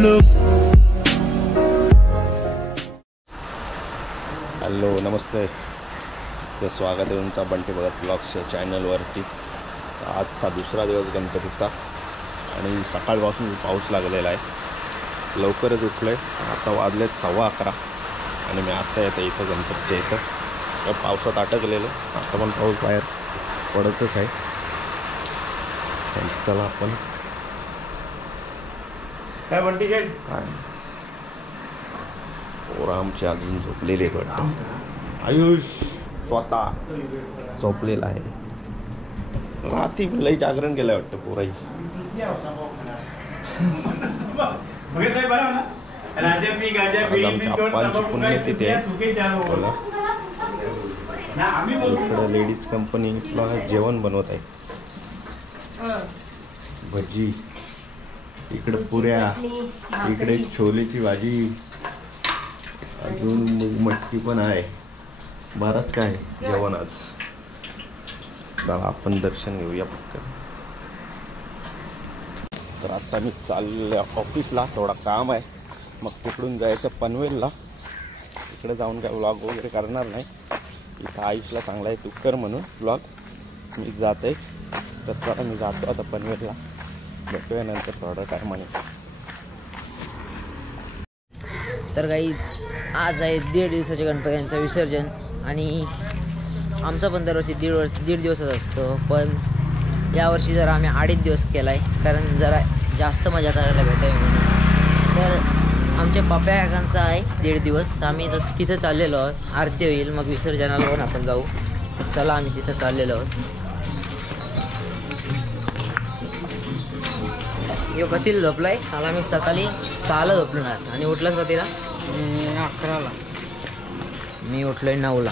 Hello नमस्ते, तर स्वागत आहे तुमचा बंटी भगत ब्लॉग्सच्या चॅनलवरती। आजचा दुसरा दिवस गणपतीचा आणि सकाळपासून पाऊस लागलेला आहे। लवकरच उठलो आहे, आता वाजलेत 11:15 आणि मी आता येतो इथं गणपतीच्या इथं। पावसात अटकलेलो, आता पण पाऊस बाहेर पडतच आहे। चला आपण काय बंटी काय पोरं आमचे अजून झोपलेले आहेत वाटतं। आयुष स्वतः झोपलेला आहे, रात्री लई जागरण केलं वाटतं पोराई। पुण्यतिथी आहे, इकडं लेडीज कंपनीला जेवण बनवत आहे, भजी, इकडे पुऱ्या, इकडे छोलेची भाजी, अजून मटकी पण आहे, बरंच काय जेवण आज। चला आपण दर्शन घेऊया पटकन। तर आता मी चाललो ऑफिसला, थोडा काम आहे, मग तिकडून जायचं पनवेलला। इकडे जाऊन काय व्लॉग वगैरे करणार नाही, इथं आयुषला चांगला आहे तू कर म्हणून व्लॉग, मी जात आहे। तर चला मी जातो आता पनवेलला, भेटूया नंतर थोडं टायमाने। तर काही आज आहे 1.5 दिवसाच्या गणपतीचं विसर्जन आणि आमचा पण दरवर्षी 1.5 दिवसाचा असतो, पण यावर्षी जरा आम्ही 2.5 दिवस केला आहे, कारण जरा जास्त मजा करायला भेटावी म्हणून। तर आमच्या पप्पा काकांचा आहे 1.5 दिवस, आम्ही तिथं चाललेलो आहोत। आरती होईल मग विसर्जनाला पण आपण जाऊ, चला आम्ही तिथं चाललेलो आहोत। यो कधीला झोपलाय, मला मी सकाळी 6ला झोपलो आज आणि उठलाच कधीला 11ला, मी उठलोय 9ला।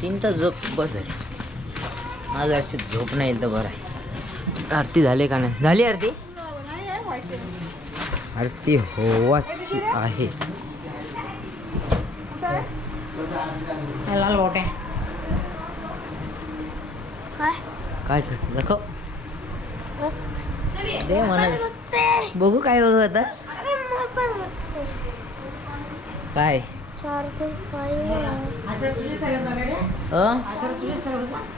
3 तास झोप बस आहे आज, आजची झोप नाही येईल तर बरं आहे। आरती झाली का नाही झाली आरती? आरती होवाची आहे। लाल बोटे काय दाखव दे म्हणत, बघू काय बघू आता काय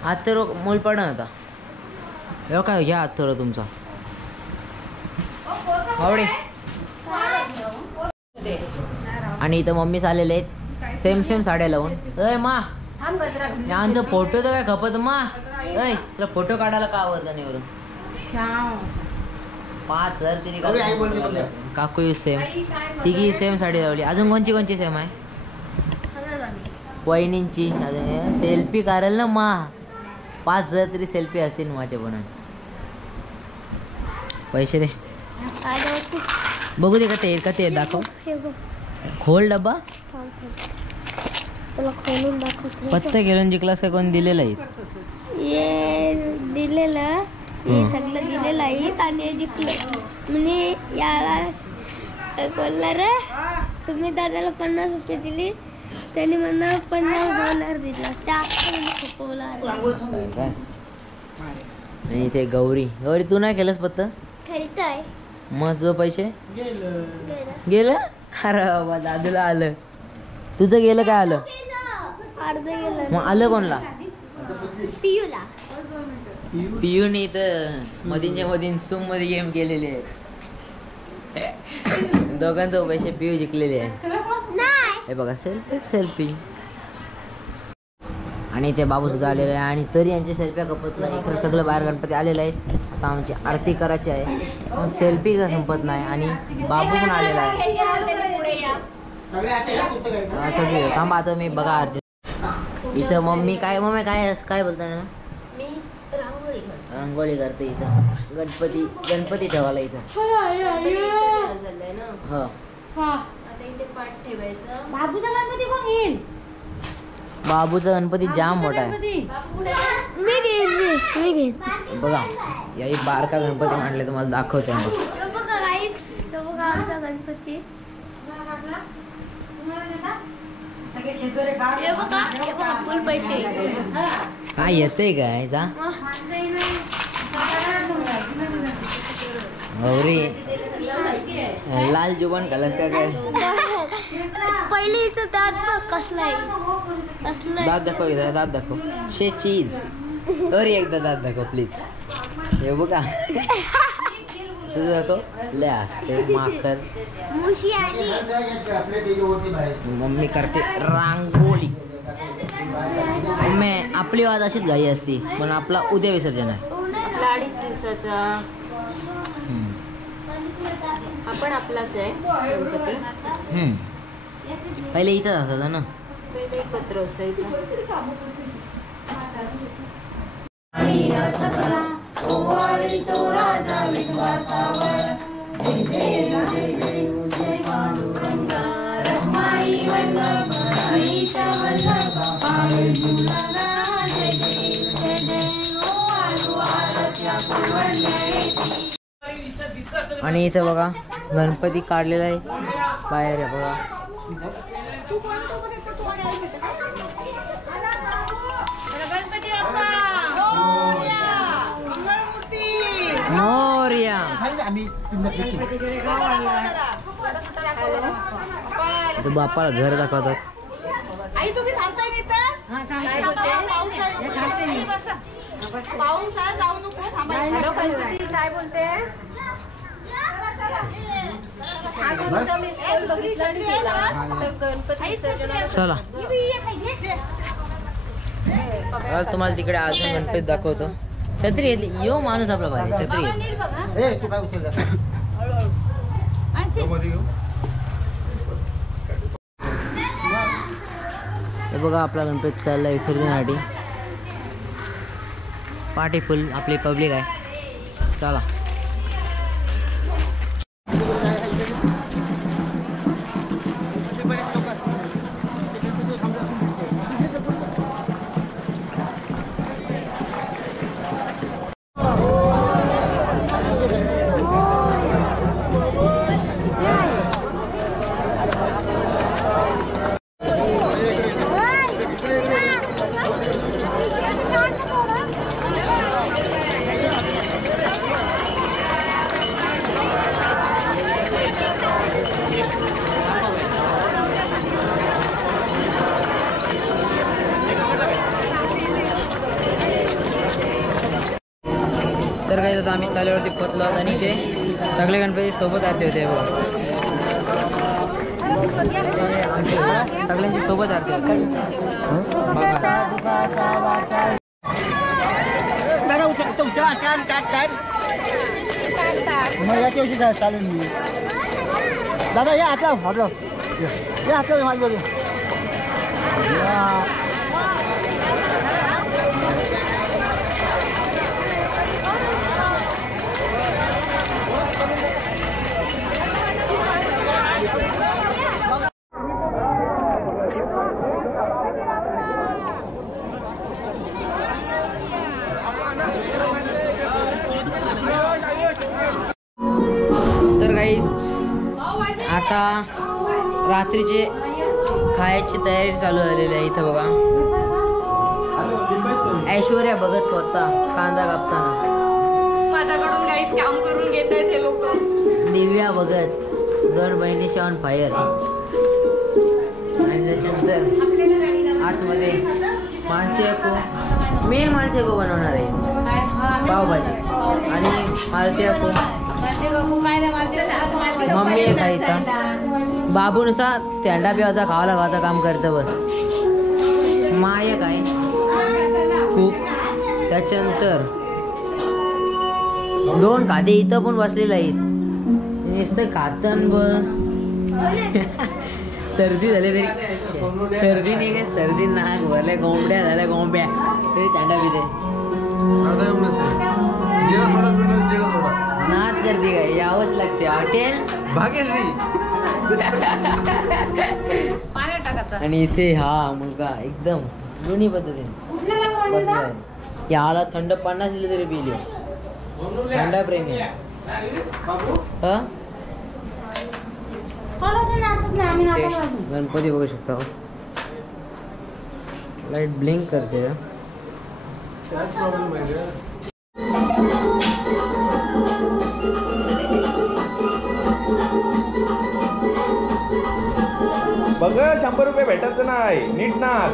आत्तर मोल पडा होता एवढं काय घ्या आत्तर तुमचा आवडे। आणि इथं मम्मी आलेले आहेत सेम साड्या लावून। अय मा यांचं फोटो तर काय खपत मा, अय तुला फोटो काढायला का आवडतं नाही वरून 5,000 तरी काकू सेम, तिघी सेम साडी लावली। अजून कोणची सेम आहे? वहिनींची सेल्फी काढेल ना मा, 5,000 तरी सेल्फी असतील माझ्या पण। पैसे दे बघू दे का ते दाखव, खोल डब्बा खोलून दाखवते। पत्ता खेळून जिंकलास का कोण दिलेलं आहे? दिलेलं हे सगळं दिलेलं आहे आणि जिंकलं म्हणजे याला बोलला रे सुमित दादाला 50 रुपये दिली, त्याने मला $50 दिला, त्या खुपवला। आणि इथे गौरी तू नाही केलंस पत्ता? खेळताय मग तुझं पैसे गेलं? अरे बाबा दादूला आलं, तुझं गेलं काय आलं? अर्ध गेलं। मग आलं कोणला? पियूला। पियूने इथं मधीन सूम मध्ये गेम केलेले आहे, दोघांचे पैसे पियू जिंकलेले आहे। हे बघा सेल्फी आणि इथे बाबू सुद्धा आलेला आहे आणि तरी यांची सेल्फ्या खपत नाही। इकडे सगळं बाहेर गणपती आलेलं आहे, आता आमची आरती करायची आहे पण सेल्फी का संपत नाही आणि बाबू पण आलेला आहे। सगळे थांबा आता मी बघा आरती। इथं मम्मी काय बोलताय ना, रांगोळी करते इथं, गणपती ठेवायला इथं। बाबूचा गणपती कोण घेईल? बाबूचा गणपती जाम मोठा आहे, मी घेईन बघा या बारका गणपती मांडले तुम्हाला दाखवते। बघा आमचा गणपती फुल पैसे काय येते काय गौरी लाल जुबान कलर का काय पहिले इथं दात बघ कसला आहे कसला दात दाखव एकदा दात दाखव शे चीज तरी एकदा दात दाखव प्लीज हे बघा तुझं दाखव लय असते माखर मुशी आली मम्मी करते रांगोळी मम्मी आपली वाद अशीच घाई असती पण आपला उद्या विसर्जन आहे आपला 2.5 दिवसाचा आपण आपलाच आहे गणपती. पहिले इथंच असायचा ना पहिले एकत्र असायचं. आणि इथं बघा गणपती काढलेला आहे बाहेर आहे बघा. मोरया इथं बापाला घर दाखवतात. आई तुम्ही थांबताय नाही पाऊस आहे जाऊ नको थांबायचं. काय बोलते चला तुम्हाला तिकडे अजून गणपती दाखवतो. छत्री येते यो माणूस आपला भारी छत्री हे बघा आपला गणपती चालला विसर्जनासाठी. पार्टी फुल आपली पब्लिक आहे. चला तर काय आता आम्ही तल्यावरती पोचलो आहोत आणि इथे सगळे गणपती सोबत आरती होते बघा. सगळ्यांची सोबत आरती होते. दादा या आता या आता तर काहीच आता रात्रीचे खायची तयारी चालू झालेली आहे. इथं बघा ऐश्वर्या बघत स्वतः कांदा कापताना. माझ्याकडून काहीच काम करून घेत आहेत हे लोक. दिव्या बघत दोन बहिणीशी ऑन फायर. आणि त्याच्यानंतर आतमध्ये मानसिको मेन मानसिको बनवणार आहे पावभाजी आणि मालतीको मम्मी आहे काही का बाबूनुसार तेंडा पिवाचा खावाला खावाचा काम करतं बस. माय काय खूप. त्याच्यानंतर दोन कादे इथं पण बसलेले आहेत नुसतं खातन बस. सर्दी झाली तरी सर्दी नाही काय सर्दी नाक भरल्या गोंबड्या झाल्या गोंबड्या तरी तेंडा पिते. नाद करते काय यावंच लागते. हॉटेल भाग्यश्री आणि इथे हा मुलगा एकदम दोन्ही पद्धतीने बसलाय. याला थंड 50 दिली तरी पिली. थंड प्रेमी आहे. गणपती बघू शकता लाईट ब्लिंक करते. बघ 100 रुपये भेटत नाही. नीट नाच.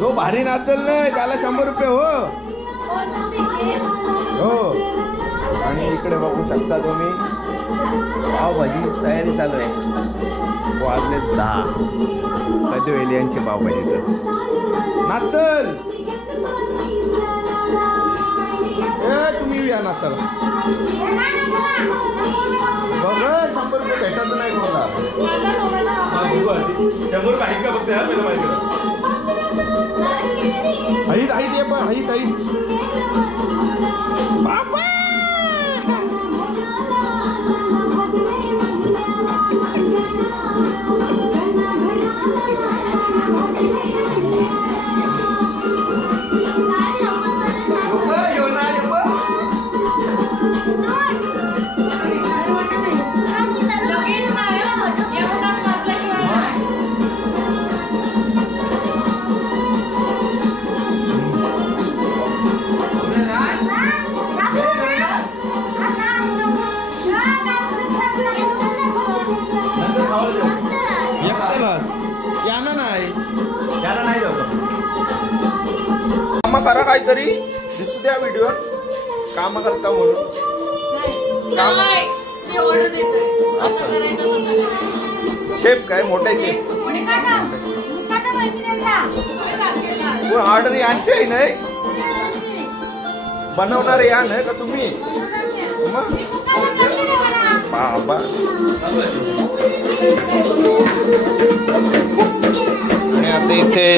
जो भारी नाचल नाही त्याला 100 रुपये हो. आणि इकडे बघू शकता तुम्ही पावभाजीची तयारी चालू आहे. वाजले 10. कधी होईल यांची पावभाजीचं. नाचल तुम्ही या नाचल. बघ 100 रुपये भेटत नाही कोणाला. 100 रुपये आहेत का बघते. हाईत ये पण हाईत बाबा. काम करा काहीतरी दिसू द्या व्हिडिओ. काम करता म्हणून शेफ काय मोठे शेफ. ऑर्डर यांची आहे नाही बनवणारे या नाही का तुम्ही. बाबा आणि आता इथे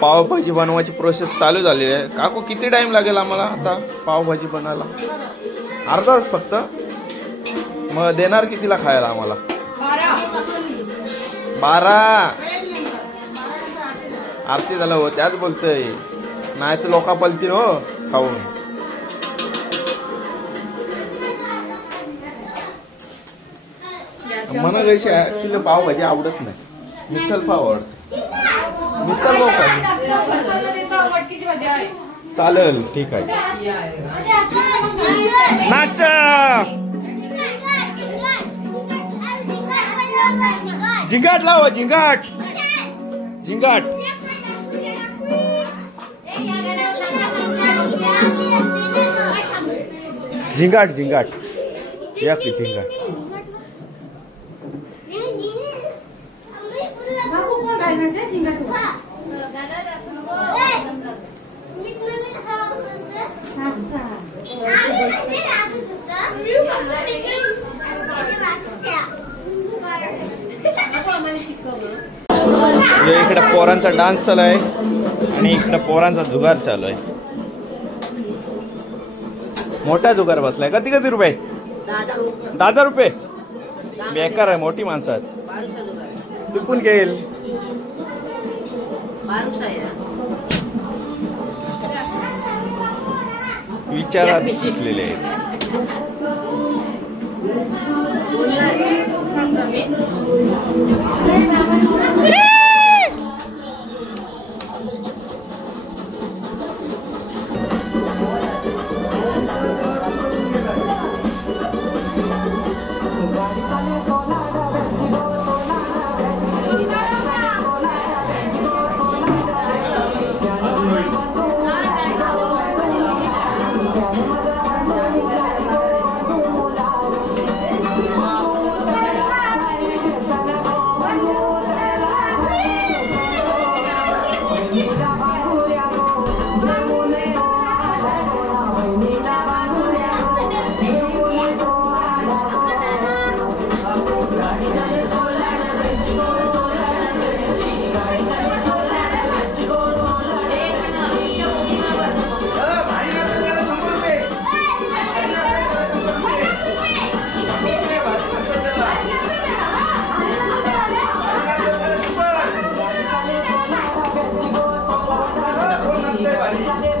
पावभाजी बनवायची प्रोसेस चालू झालेली आहे. काकू किती टाइम लागेल आम्हाला आता पावभाजी बनवायला. अर्धा तास फक्त. मग देणार कितीला खायला आम्हाला. 12. आरती झाला हो त्याच बोलतोय. नाही तर लोक पलतील हो खाऊन. मला कशी ऍक्च्युली पावभाजी आवडत नाही. मिसल पाव आवडते. मिसल पाव पाहिजे चालेल ठीक आहे. नाच झिंगाट लावा. झिंगाट झिंगाट. झिंगाट झिंगाट या की झिंगाट. इकडे पोरांचा डान्स चालू आहे आणि इकडे पोरांचा जुगार चालू आहे. मोठा जुगार बसलाय. किती किती रुपये. 10 रुपये. बेकार आहे. मोठी माणसं आहेत. टिपून घेईल. विचारात शिकलेले आहेत. Vale.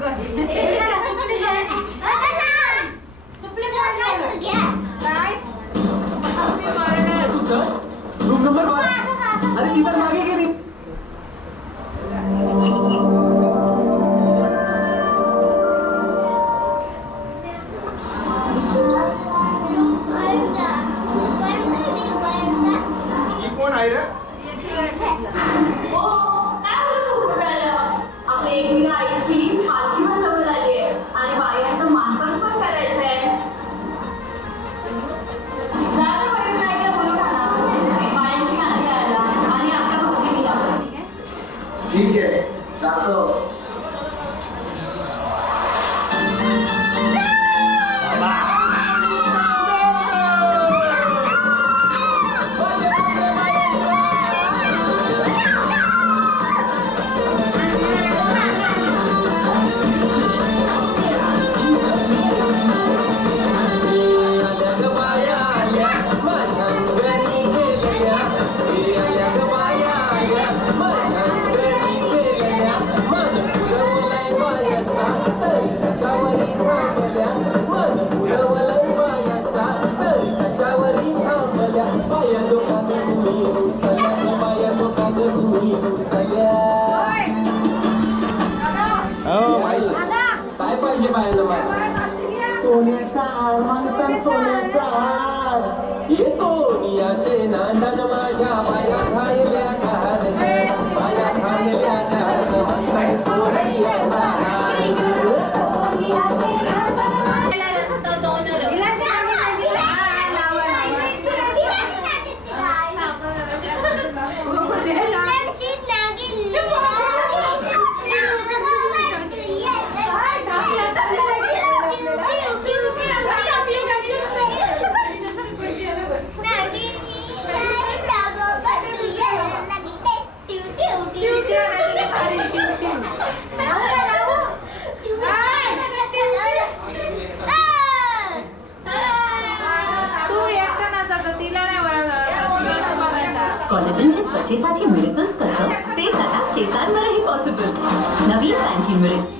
रूम नंबर 1 अरे ती तर मागे गेली. कोण आहे रे? आपल्या एकविरा आईची पालखी पण जवळ आली आहे आणि बायांचं मानपान पण करायचं आहे. जाता वैभव नाईकला बोलून आला बायांची गाणी गायला आणि आपल्या भक्तीला. ठीक आहे जातो. काय पाहिजे बायला? सोन्याचा हार मागतात सोन्याचा हार. हे सोनियाचे नांदन माझ्या बाया खायल्या घाल बाया खायल्या घाल म्हणतात सोनियाचा हार. कॉलेजनच्या त्वचेसाठी मिरेकल्स करतं तेच आता केसांवरही पॉसिबल. नवीन फ्रँकलिन मिरेकल.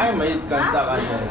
काय माहित कंचा काय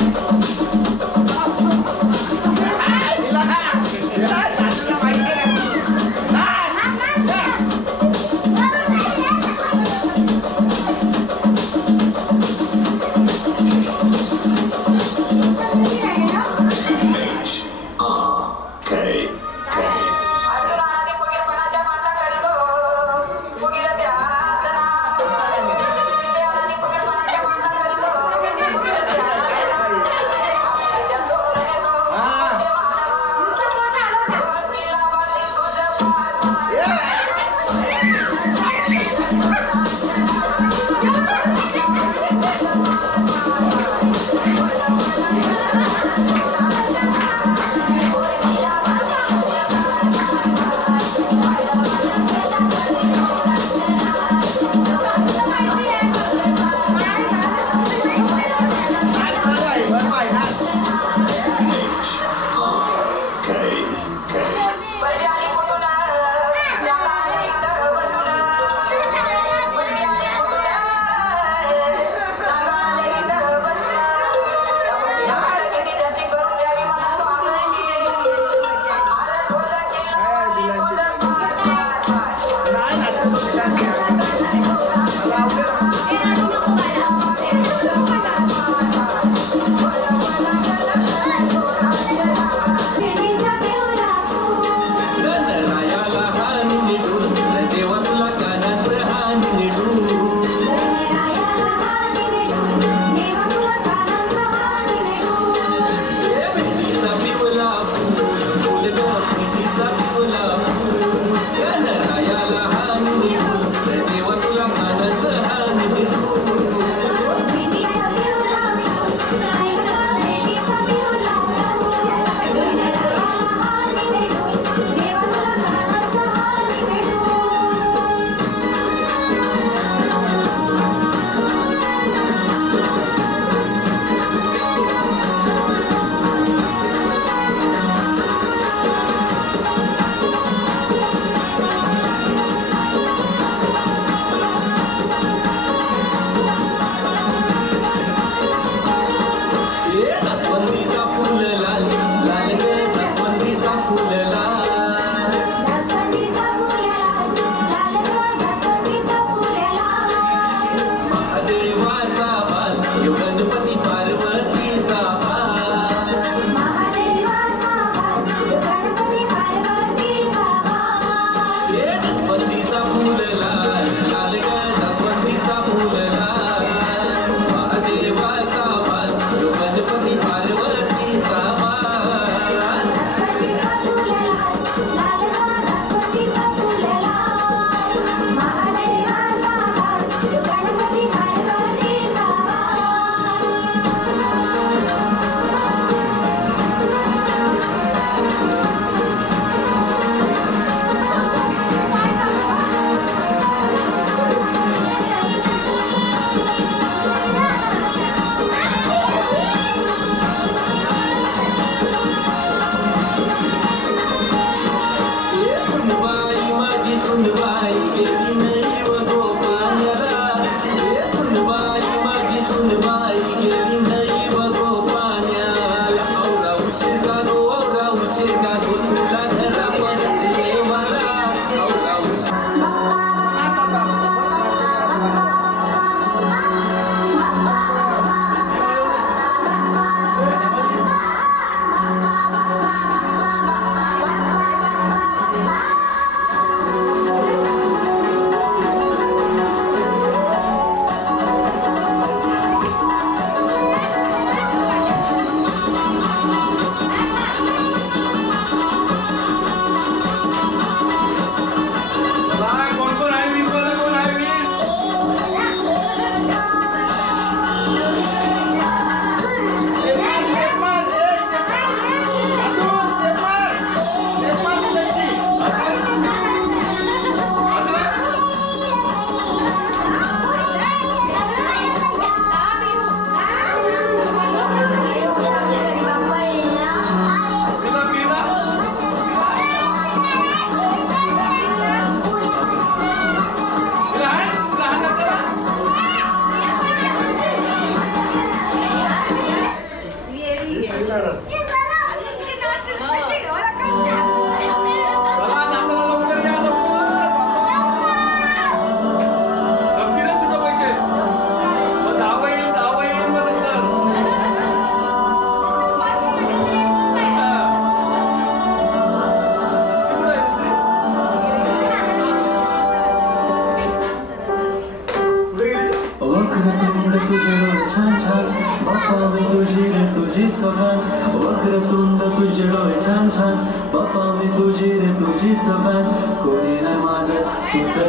छान छान बाप्पा मी तुझी रे तुझीच फॅन वक्रतुंड तुझे डोळे छान छान बाप्पा मी तुझी रे तुझीच फॅन कोणी नाही माझं तुझं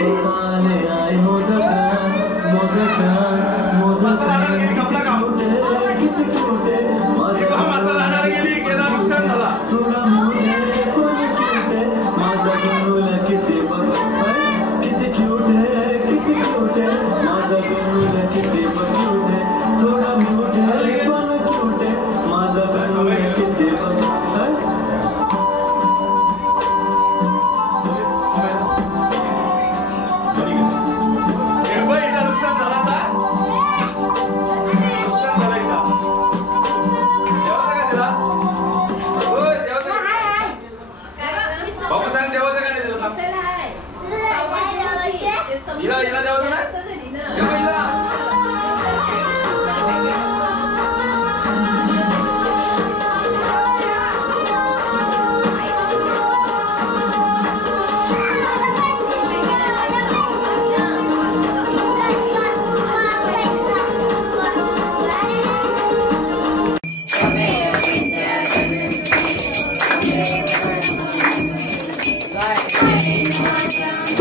बाप्पा आले आहे मोदकान मोदकान मोदकान किती क्यूट आहे माझा थोडा मोठे पण क्यूट आहे माझा गणूला किती किती क्यूट आहे माझा गणूला किती क्यूट आहे थोडा मोठे पण क्यूट आहे माझा गणूला किती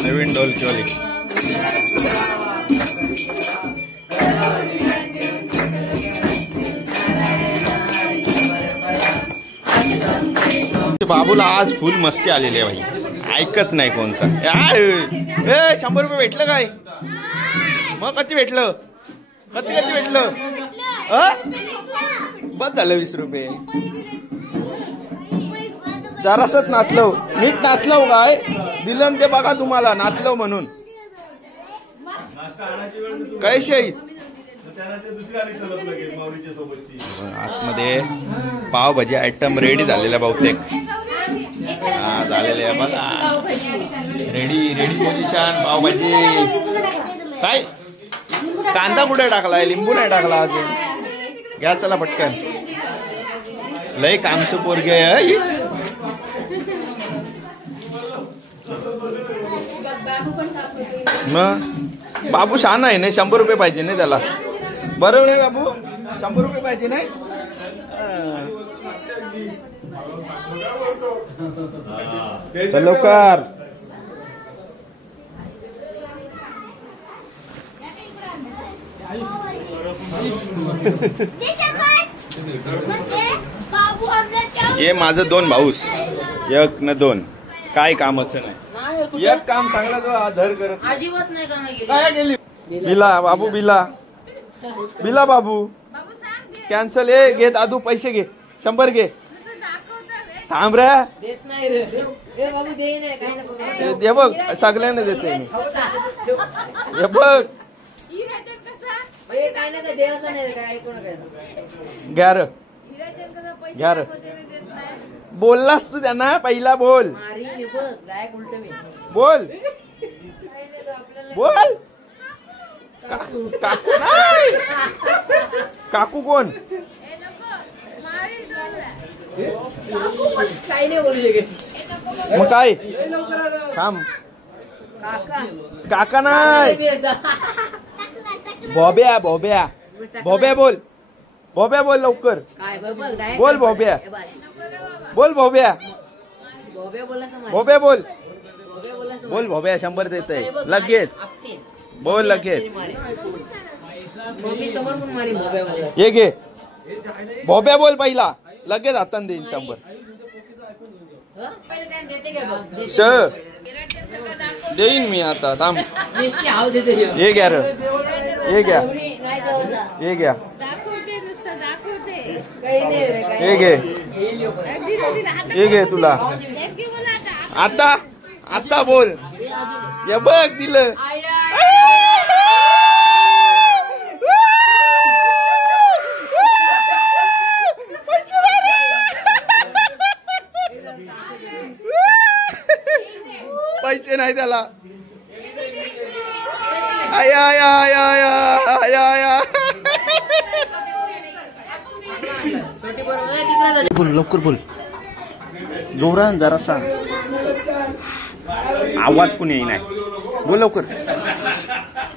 नवीन डोलचीवाली बाबूला आज फुल मस्ती आलेली आहे भाई, ऐकच नाही कोणचा. 100 रुपये भेटलं काय? मग कधी भेटलं? कधी भेटलं? बस झालं 20 रुपये. जरासच नाचलो, नीट नाचलो काय दिलं ते बघा तुम्हाला, नाचलो म्हणून काय शहीद. आतमध्ये पावभाजी आयटम रेडी झालेला बहुतेक. हा झालेले आहे बघा, रेडी पोझिशन पावभाजी. काय कांदा कुठे टाकलाय? लिंबू नाही टाकला अजून. घ्या चला पटकन, लय कामचं पोरगे आहे. मग बाबू शहाणा आहे नाही, 100 रुपये पाहिजे नाही त्याला. बरोबर आहे बाबू, 100 रुपये पाहिजे नाही. चल लवकर. हे माझं 2 भाऊस, 1 न 2 काय कामाचं नाही. एक काम सांगला जो आधार करत अजिबात नाही काम केली. काय गेली बिला बाबू, बिला बाबू कॅन्सल. घे दादू पैसे घे, 100 घे. थांब रे, देत नाही रे. बाबू दे नाही, काय नको. हे बघ सगळ्यांना देते मी. हे बघ काय नाही देवाचं नाही काय ऐकू नका. घ्या रे. बोललास तू त्यांना पहिला बोल. मारी मी बघ डायरेक्ट उलट मी बोल बोल. काकू नाही. काकू कोण? काही नाही बोलू शकत. मग काय थांब. काका नाही, बॉब्या बोल. बॉब्या बोल लवकर. बोल बॉब्या. बोल बॉब्या. बॉब्या बोल. बोल बॉब्या. 100 देत आहे लगेच. बोल लगेच. ये घे बॉब्या बोल पहिला, लगेच हातान देईन 100. देईन मी आता. थांब. हे घ्या रे, हे घ्या, हे घ्या, हे घे, हे घे तुला. आता बोल. हे बघ दिलं. पैसे नाही त्याला. आया बोल लवकर बोल, जोरान जरासा. आवाज पण येई नाही. बोल लवकर,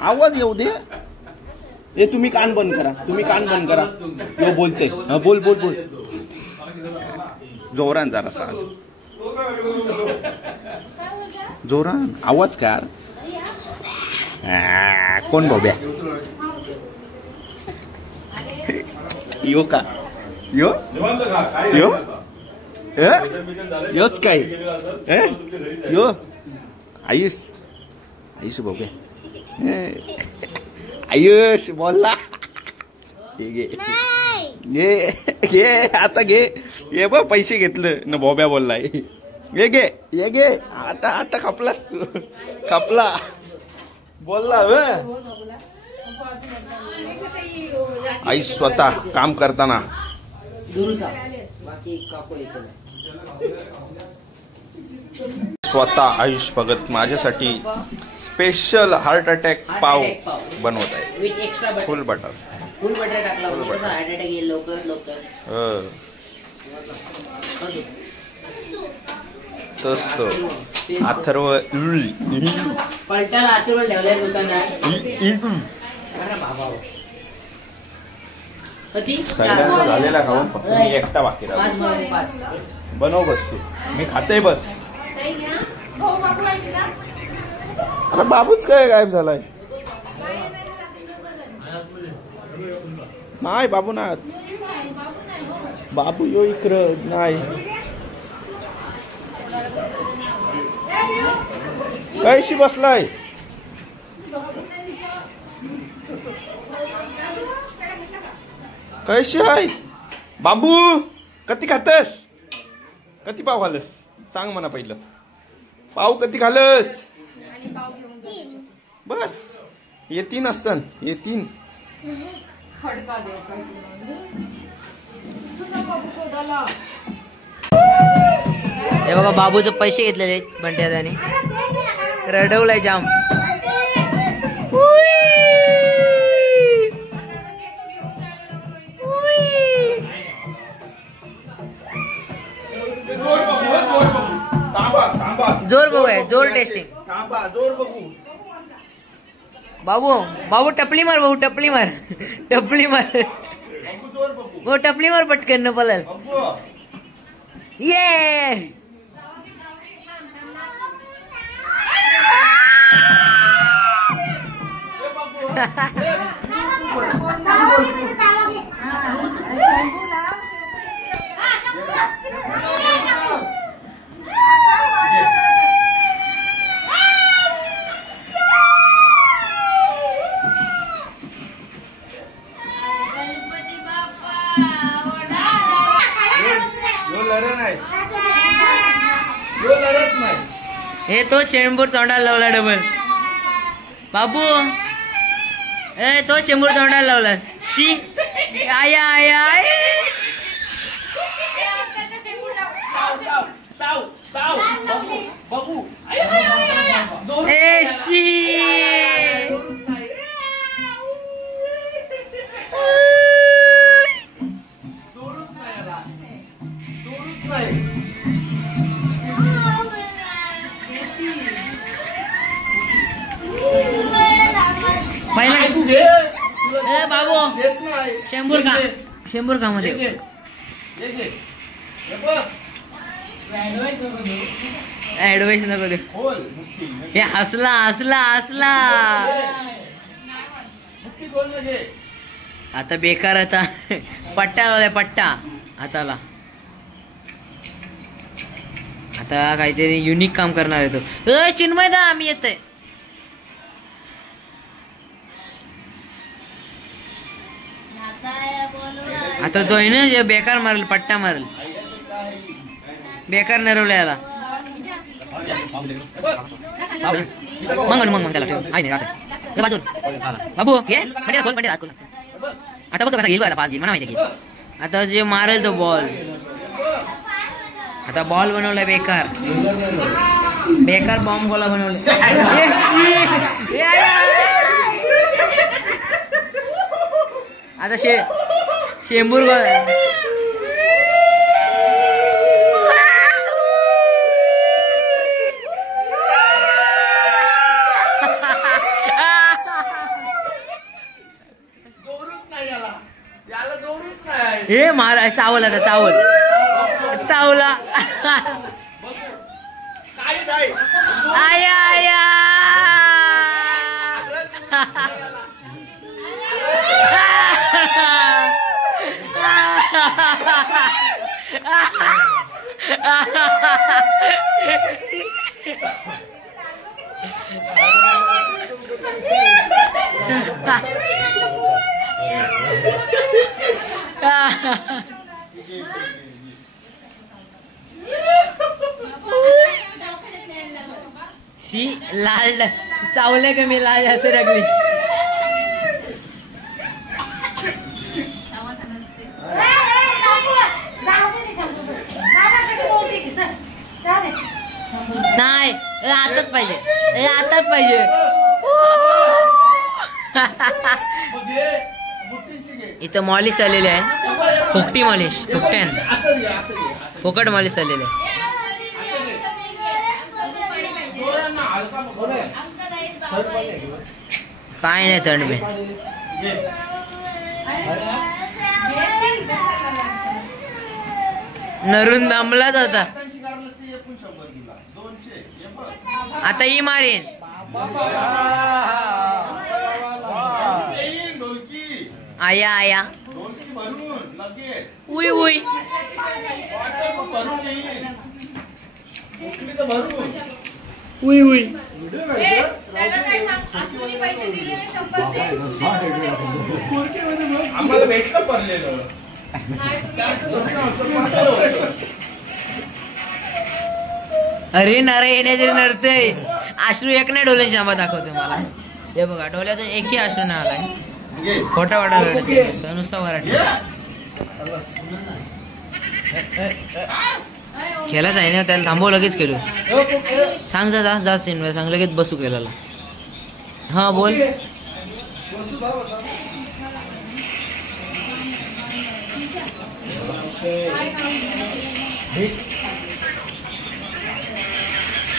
आवाज येऊ दे. ए तुम्ही कान बंद करा, तुम्ही कान बंद करा. यो बोलते. हा बोल बोल बोल. जोरान जरासा जोरान आवाज काय. कोण बघ्या यो का यो यो योच काय यो आयुष आयुष बघ्या आयुष बोलला. घे आता घे. ये बघ पैसे घेतलं न बॉब्या बोललाय. ये घे ये घे. आता आता खपलास तू. खपला बोलला. आई स्वतः काम करताना स्वतः आयुष भगत माझ्यासाठी स्पेशल हार्ट अटॅक पाव बनवत आहे. फुल बटर टाकला हार्ट अटॅक येईल लवकर लवकर. तस अथर्व पलटाला अथर्व ठेवलाय दुकानात. सगळ्यांचा झालेला खाऊन फक्त मी एकटा बाकी बनव बस. मी खाते बस. अरे बाबूच काय गायब झालाय. नाही बाबू ना. बाबू यो इकडं नाही. कैशी बसलाय. कैशी आहे बाबू. कधी खातस. कधी पाव खालस सांग म्हणा पहिलं. पाव कधी खालस. बस येतीन असतं येतीन. हे बघा बाबूचे पैसे घेतलेले बंट्या त्याने. रडवलाय जाम. जोर बघू आहे. जोर टेस्टिंग. जोर बघू. बाबू बाबू टपली मार. भाऊ टपली मार. टपली मार. वो टपली मार पटकन न पलल. ये हे तो चेंबूर तोंडाला लावला डबल. बाबू ए तो चेंबूर तोंडाला लावलास. शी आया आया ए शी. बाबू शेंबूर का मध्ये ऍडवाइस नको दे. हे हसला हसला हसला. आता बेकार. आता पट्टा लावलाय पट्टा हाताला. आता काहीतरी युनिक काम करणार आहे तो. चिन्मय दा आम्ही येतोय. आता तो आहे ना जे बेकार मारेल पट्टा मारेल. बेकार नरवला याला. मग त्याला ठेव. बाबू घे आता बघ कसा घेईल. आता पाच घेईल मला माहिती घेईल. आता जे मारेल तो बॉल. आता बॉल बनवलाय बेकार. बेकार बॉम्ब गोला बनवलाय. आता शेंबूर हे महाराज चावल आता चावल चावला आया आया शी लाल चावले का मी लाल असं लागली नाही आताच पाहिजे आताच पाहिजे इथं मॉलिश आलेले आहे फुकटी मॉलिश फुकट्यान फुकट मॉलिश आलेले आहे काय नाही थंड मी नरून दमलाच होता आता ही मारेन आया आया उई उई उई उई आम्हाला भेटलं पडलेलं अरे नरे येण्याचे नरतय अश्रू एक नाही डोळ्याची आंबा दाखवतो मला हे बघा डोळ्यातून एकही अश्रू नाही आलाय खोटा वाटा रडत नुसता मराठी खेळाच आहे ना त्याला थांबव लगेच केलो सांग जा जा सीन सांग लगेच बसू केला हा बोल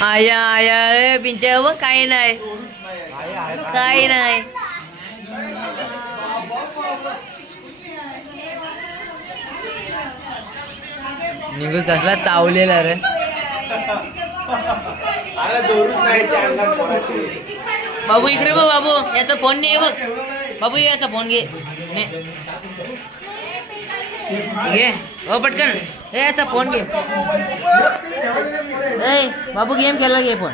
आया आया पिंच्या व काही नाही काही नाही निघू कसला चावलेला रे बाबू इकडे बघ बाबू याचा फोन नाही बघ बाबू याचा फोन घे घे ओ पटकन याचा फोन घे ए बाबू गेम खेळला घे फोन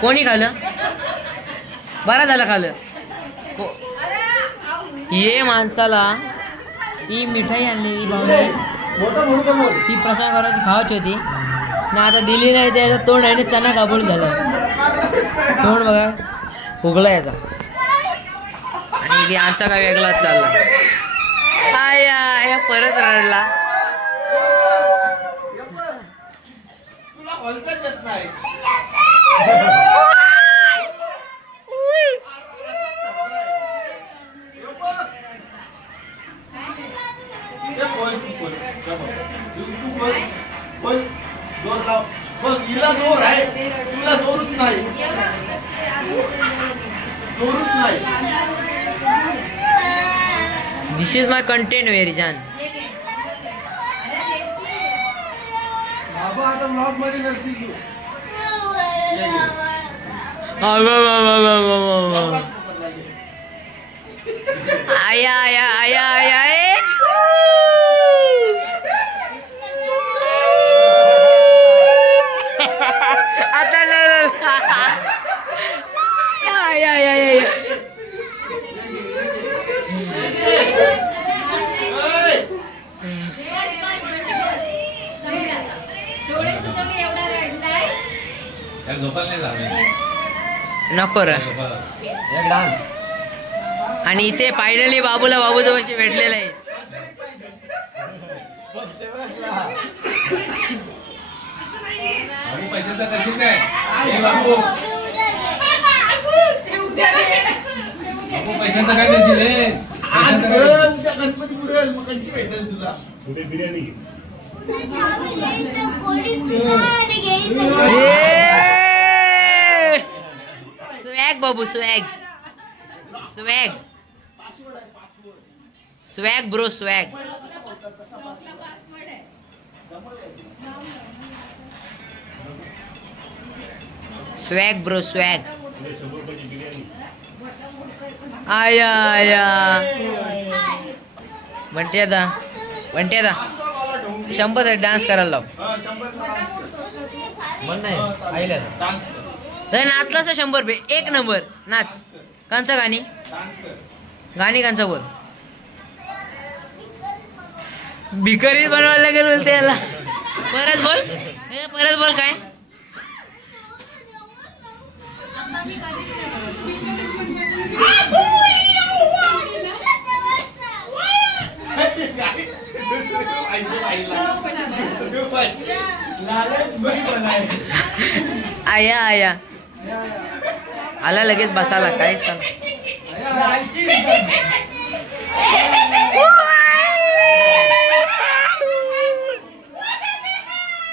कोणी खाल्लं बरा झाला खाल्लं ये माणसाला ही मिठाई आणलेली भावने ती प्रसाद करायची खावायची होती ना आता दिली नाही त्याचं तोंड आहे चना कापून झालं तोंड बघा उगला याचा आणि आमचा काय वेगळाच चालला आया परत रडला This is my content, very Jan. Aya, aya, aya, aya, aya, aya, aya. नको रे आणि इथे फायनली बाबूला बाबूजवळशी भेटलेलं आहे पैशांचा काय देशील गणपती पुरेल मग कशी भेटेल तुला बिर्याणी बाबू swag swag swag bro swag. Swag bro swag. आया आया बंटी आता 100 डान्स करायला लाव. नाचला 100 रुपये. 1 नंबर नाच. कांचा गाणी कांचा बोल. भिकारीच बनवायला गेलो त्याला. परत बोल काय. आया आया आला लगेच बसाला. काय सांग.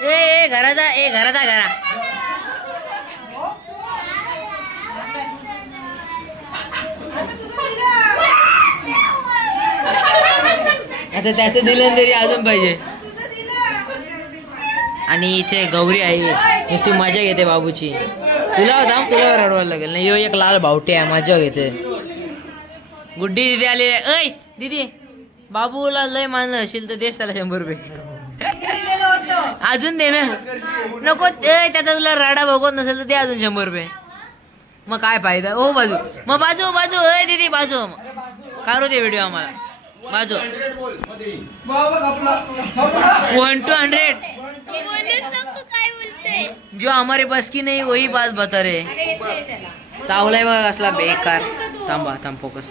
ए घरा घरा. आता त्याचं दिलं तरी अजून पाहिजे. आणि इथे गौरी आहे. नुसती मजा घेते बाबूची. तुला रडवायला लागेल नाही. यो एक लाल भावटे आहे. मजा घेते. गुड्डी दिदी आली. ऐ दीदी बाबूला लय मानलं असेल तर देस त्याला 100 रुपये. अजून दे ना. नको त्याचा तुला राडा बघत नसेल तर दे अजून 100 रुपये. मग काय फायदा. ओ बाजू मग बाजू अय दीदी बाजू काढू दे व्हिडिओ आम्हाला. बाजू 1 to 100. जो हमारे बस की नाही वही बात बता रे. चावलाय बघा असला बेकार. थांब फोकस.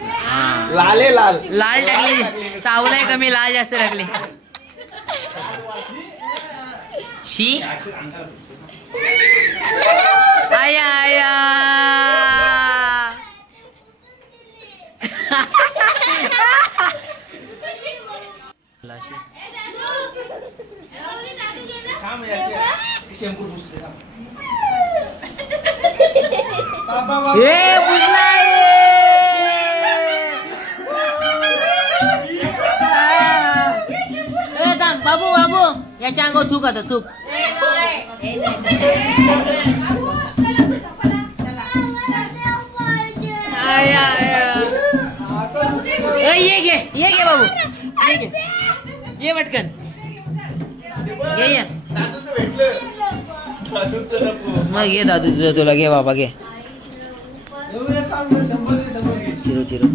लाल टाकली. चावलाय कमी लाल जास्त टाकली. शी आया आया. बाबू याच्या अंगावर थूक आता थूक. ये घे बाबू. ये पटकन ये. मग ये दादू तुला घे बाबा घे. चिरो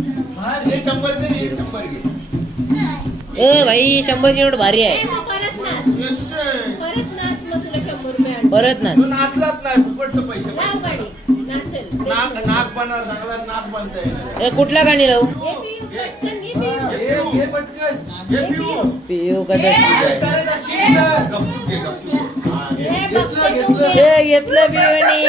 ए भाई 100 ची नोट भारी आहे. परत नाच. नाचलाच नाही फुकटचं पैसे. नाक बनणार. कुठला गाणी लावू. पिऊ कदा घेतलं पिऊनी.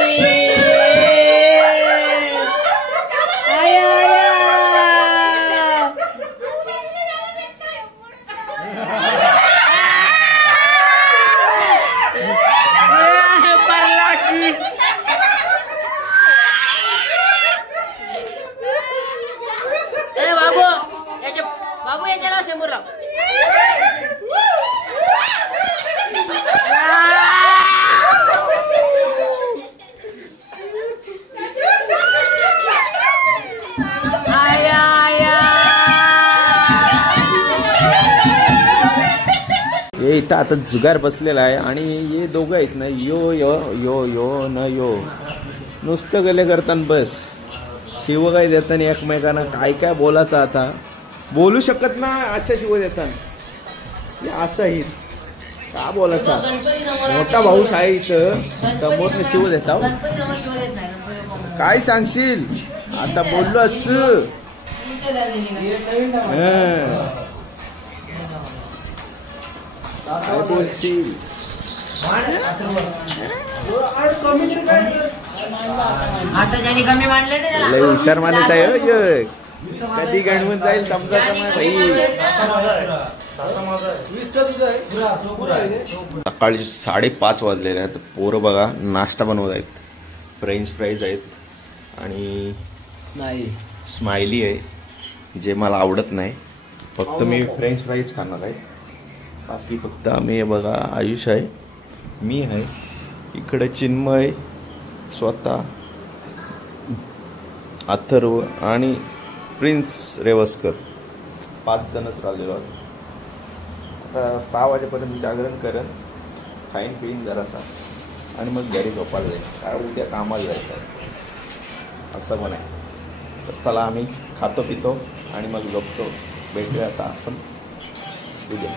बाबू याच्याला 100 लाव. हे इथं आता जुगार बसलेला आहे आणि हे दोघं आहेत ना यो यो यो यो न यो नुसतं गले करताना बस. शिव काय देताना एकमेकांना काय बोलायचं. आता बोलू शकत ना अशा शिव देताना. असं का बोलायचा. मोठा भाऊस आहे इथं समोर शिव देता. काय सांगशील आता. बोललो असत काय बोलशील. आता ज्यांनी कमी मानलं नाही त्याला लय हुशार माणूस आहे. कधी गणवून जाईल समजा सकाळी 5:30 वाजलेले आहेत. पोरं बघा नाश्ता बनवत आहेत. फ्रेंच फ्राईज आहेत आणि नाही स्माइली आहे जे मला आवडत नाही. फक्त मी फ्रेंच फ्राईज खाणार आहे. बाकी फक्त आम्ही हे बघा आयुष आहे, मी आहे, इकडे चिन्मय, स्वतः, अथर्व आणि प्रिन्स रेवस्कर 5 जणच राहिलेलो आहोत. आता 6 वाजेपर्यंत जागरण करेन, खाईन पिईन जरासा आणि मग घरी झोपायला जाईल. काय उद्या कामाला जायचं आहे असं पण आहे. तर चला आम्ही खातो पितो आणि मग झोपतो. भेटूया आता आपण उद्या.